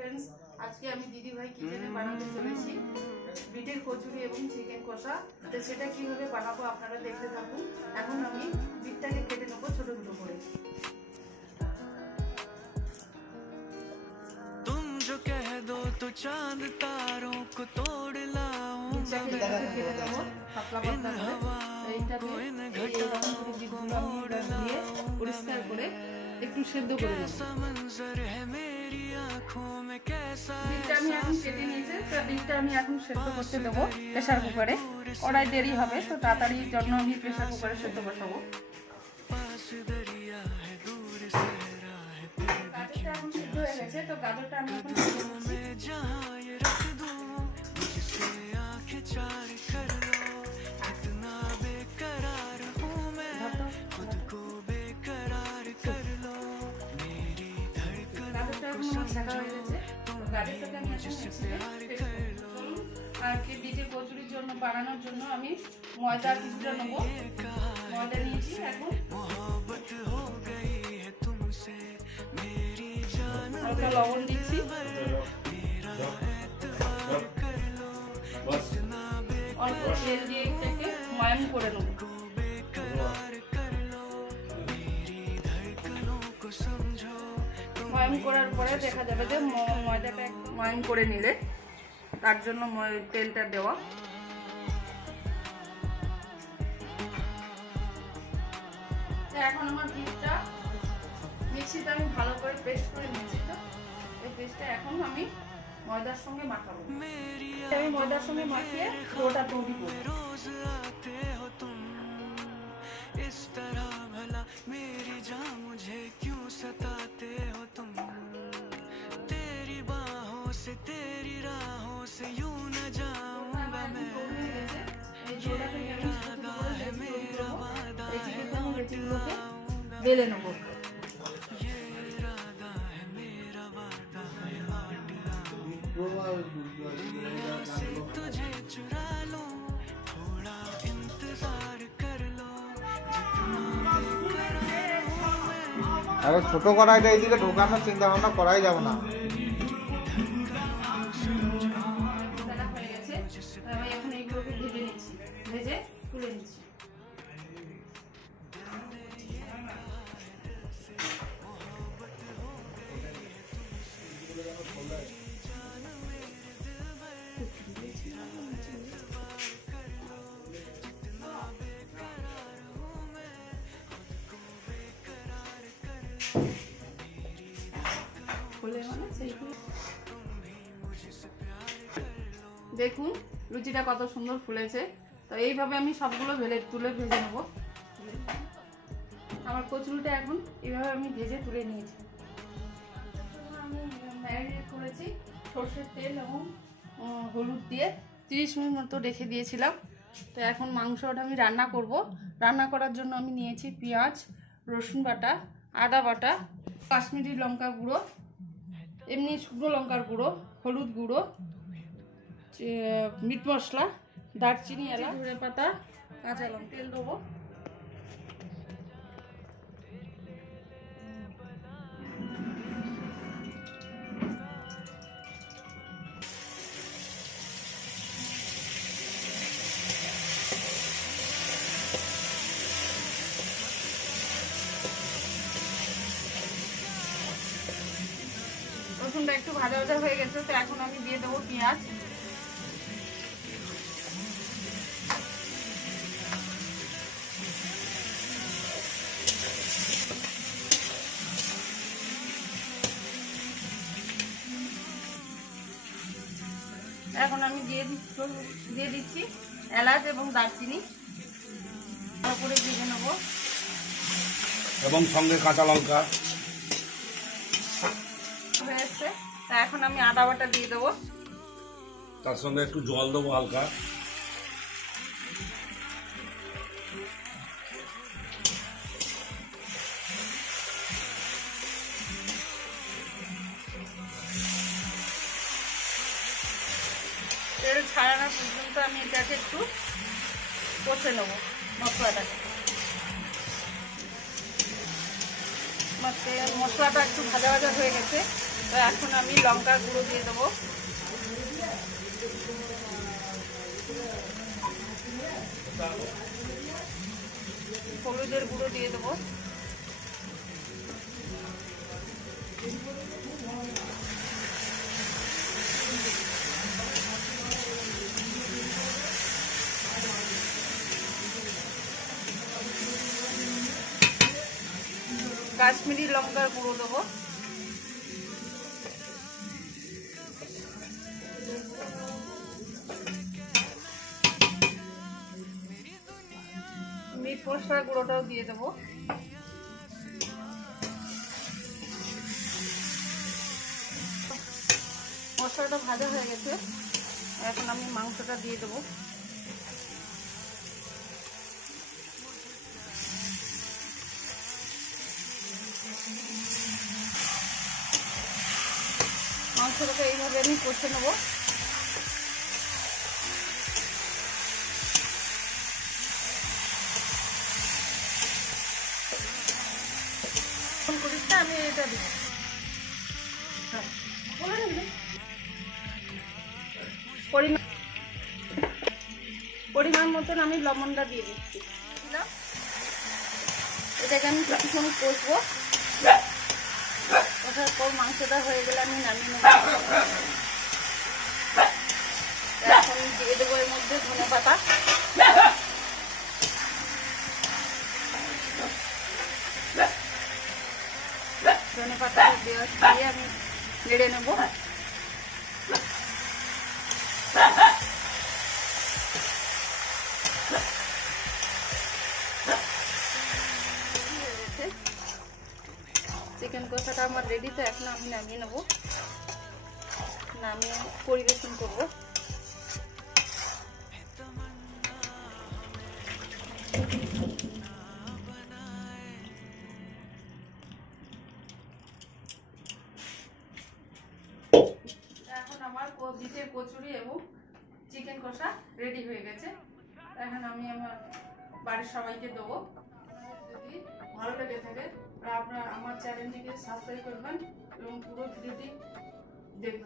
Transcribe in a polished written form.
Friends आज के আমি দিদি ভাই কিচেনে বানাতে চলেছি বিটের কচুরি এবং চিকেন কষা। তো সেটা কিভাবে বানাবো আপনারা দেখতে থাকুন। এখন আমি বিটটাকে কেটে নেব ছোট ছোট করে। तुम जो कह दो तो चांद तारों को तोड़ लाऊंगा इन हवाओं को इन घटाओं को मोड़ लाऊंगा একটু সেদ্ধ করে নেব। कैसा मंजर है मेरी आंखों में कैसा বিটটা আমি এখন কেটে নিয়েছি। তো বিটটা আমি এখন সেদ্ধ করতে দেব প্রেসার কুকারে। কড়াই দেরি হবে তো তাড়াতাড়ির জন্য আমি প্রেসার কুকারে সেদ্ধ বসাবো। पास दरिया है दूर सहरा है গাজরটা এখন সেদ্ধ হয়ে গেছে। তো গাজরটা আমি এখন मैं जहाँ ये रख दूँ मुझसे आंखें चार कर लो कितना बेकरार हूँ मैं खुद को बेकरार कर लो मेरी धड़कनों को समझो तुम मुझसे प्यार कर लो আর কি বিটের কচুরির জন্য বানানোর জন্য আমি ময়দা কিছুটা নেব। ময়দা নিয়েছি এখন मोहब्बत हो गई है तुमसे मेरी जान অল্প লবণ দিচ্ছি। অল্প তেল দিয়ে এটাকে ময়ান করে নেব। ময়ান করার পরে দেখা যাবে যে ময়দাটা ময়ান করে নিলে তার জন্য তেলটা দেওয়া। এখন আমার বিটটা মিক্সিতে আমি ভালো করে পেস্ট করে নিয়েছি। তো এই পেস্টটা এখন আমি ময়দার সঙ্গে মাখাবো। আমি ময়দার সঙ্গে মাখিয়ে ডোটা তৈরি করব। रोज आते हो तुम इस तरह भला मेरी जान मुझे क्यों सताते हो तुम तेरी बाहों से तेरी राहों से यूं न जाऊंगा मैं বেলে নেব। ये इरादा है मेरा वादा है लौट से तुझे चुरा लूं थोड़ा इंतजार कर लो আরে ছোট কড়াইটা এইদিকে ঢোকানোর চিন্তা ভাবনা করাই যাবে না। হয়ে গেছে। আমি এখন এইগুলোকে ভেজে নিচ্ছি, ভেজে তুলে নিচ্ছি। দেখুন লুচিটা কত সুন্দর ফুলেছে। তো এইভাবে আমি সবগুলো তুলে ভেজে নেব। আমার কচুরিটা এখন এইভাবে আমি ভেজে তুলে নিয়েছি। আমি ম্যারিনেট করেছি সরষের তেল এবং হলুদ দিয়ে 30 মিনিট মতো রেখে দিয়েছিলাম। তো এখন মাংসটা আমি রান্না করব। রান্না করার জন্য আমি নিয়েছি পেঁয়াজ, রসুন বাটা, আদা বাটা, কাশ্মীরি লঙ্কা গুঁড়ো, এমনি শুকনো লঙ্কার গুঁড়ো, হলুদ গুঁড়ো, মিট মশলা, দারচিনি, এলাচ, ধনে পাতা, কাঁচা লঙ্কা, তেল দেবো। রসুনটা একটু ভাজা ভাজা হয়ে গেছে। তো এখন আমি দিয়ে দেবো পেঁয়াজ। এখন আমি দিয়ে দিচ্ছি এলাচ এবং দারচিনি, তারপরে ভেজে নেব এবং সঙ্গে কাঁচা লঙ্কা হয়ে এসছে। তা এখন আমি আদা বাটা দিয়ে দেবো। তার সঙ্গে একটু জল দেবো হালকা। তেল ছাড়ানো পর্যন্ত আমি এটাকে একটু কষে নেবো মশলাটাকে। মশলাটা একটু ভাজা ভাজা হয়ে গেছে। তো এখন আমি লঙ্কার গুঁড়ো দিয়ে দেবো, হলুদের গুঁড়ো দিয়ে দেবো, কাশ্মীরি লঙ্কার গুঁড়ো দেবো, মিট মশলার গুঁড়োটাও দিয়ে দেবো, মশলাটা ভাজা হয়ে গেছে, এখন আমি মাংসটা দিয়ে দেবো। মাংসটাকে এইভাবে আমি কষে নেবো। করিস না, আমি এটা দিব। পরিমাণ মতন আমি লবণটা দিয়ে দিচ্ছি। এটাকে আমি কিছুক্ষণ কষবো, কষার পর মাংসটা হয়ে গেলে আমি নামিয়ে নেব। এখন দিয়ে দেবো এর মধ্যে ধনে পাতা, ধনে পাতা দিয়ে আমি নেড়ে নেব। চিকেন কষাটা আমার রেডি, তো এখন আমি নামিয়ে নেব, নামিয়ে পরিবেশন করব। এখন আমার বিটের কচুরি এবং চিকেন কষা রেডি হয়ে গেছে। এখন আমি আমার বাড়ির সবাইকে দেবো। যদি ভালো লেগে থাকে আপনারা আমার চ্যানেলটিকে সাবস্ক্রাইব করবেন এবং পুরো ভিডিওটি দেখবেন।